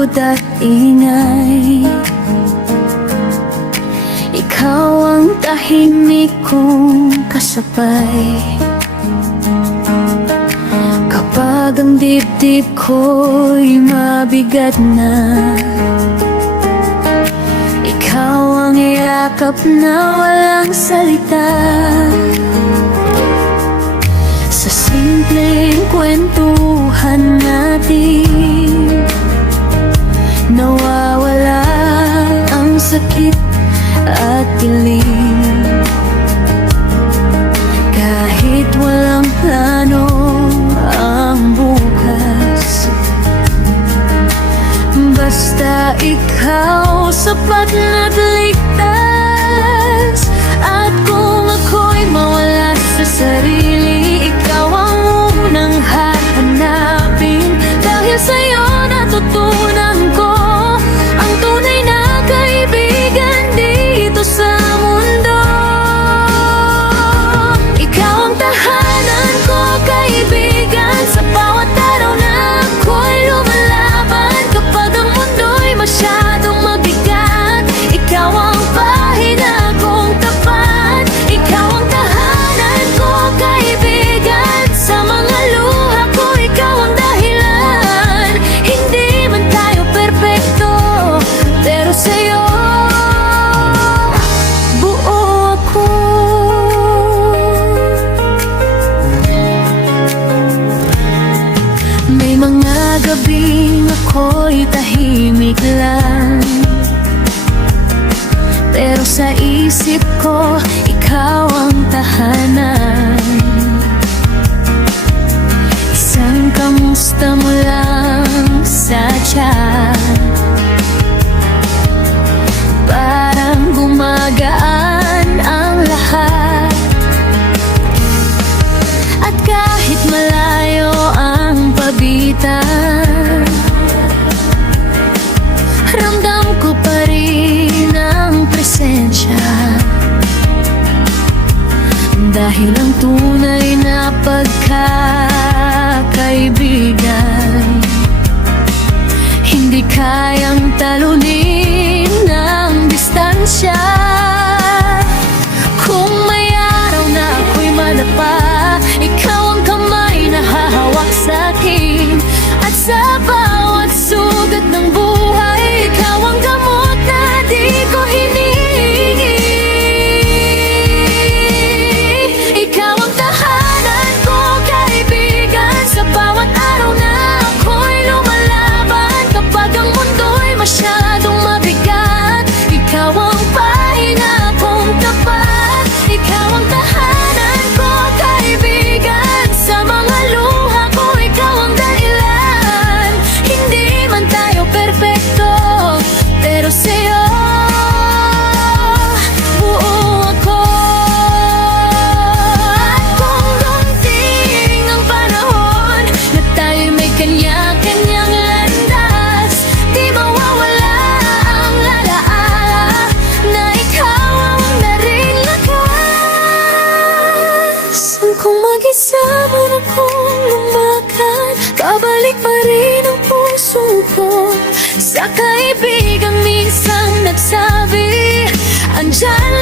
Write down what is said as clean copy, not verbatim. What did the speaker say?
pagod at ingay. Ikaw ang tahimik kong kasabay. Kapag ang dibdib ko'y mabigat na, ikaw ang yakap na walang salita. Sa simpleng kwentuhan natin, nawawala ang sakit at dilim. Kahit walang plano ang bukas, basta ikaw sapat na't ligtas. At kung ako'y mawala sa sarili, ikaw ang unang hahanapin. Dahil sa'yo natutunan ko ang tunay na kaibigan dito sa mundo. Ikaw ang tahanan ko, kaibigan, sa bawat araw na ako'y lumalaban. Kapag ang mundo'y masyadong mabigat, ikaw ang pahina kong tapat. Ikaw ang tahanan ko, kaibigan, sa mga luha ko, ikaw ang dahilan. Hindi man tayo perpekto, pero sa'yo buo ako. May mga gabing ako'y tahimik lang, pero sa isip ko, ikaw ang tahanan. Isang kamusta mo lang sa tiyan, parang gumagaan ang lahat. At kahit malayo ang pagitan, ramdam ko pa rin ang presensya. Dahil ang tunay na pagkakaibigan hindi kayang talunin ng distansya. Kung may araw na ako'y madapa, ikaw ang kamay na hahawak sa'kin. At sa bawat sugat ng buhay, ikaw ang gamot na di ko hinihingi. Ikaw ang tahanan ko, kaibigan, sa bawat araw na ako'y lumalaban. Kapag ang mundo'y masyadong mabigat, ikaw ang pahinga kong tapat. Ikaw ang tahanan ko, kaibigan, sa mga luha ko, ikaw ang dahilan. Hindi man tayo perpekto, pero sa'yo buo ako. At kung dumating ang panahon na tayo'y may kanya-kanyang landas, di mawawala ang alaala na ikaw ang naring lakas. Kung mag-isa man akong lumakad, babalik pa rin ang puso ko sa kaibigang minsan nagsabi, andyan